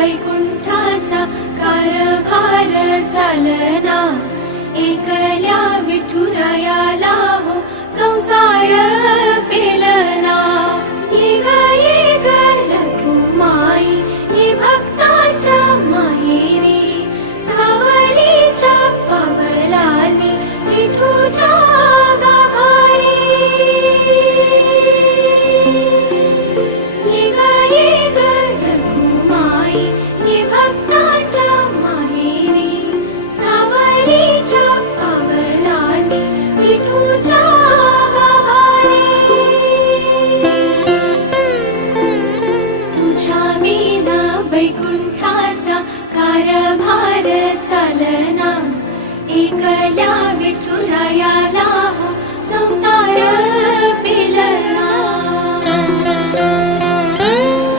वैकुंठाचा कारभार चालना, एकल्या विठुरायाला हो संसार पेलना। ये ग रखुमाई ये भक्ताच्या माहेरी, सावलीच्या पावलांनी विठूच्या गाभारी। ये ग रखुमाई ये भक्ताच्या माहेरी, सावलीच्या पावलांनी विठूच्या गाभारी। तुझ्या विना वैकुंठाचा कारभार चालना, एकल्या विठुरायाला हो संसार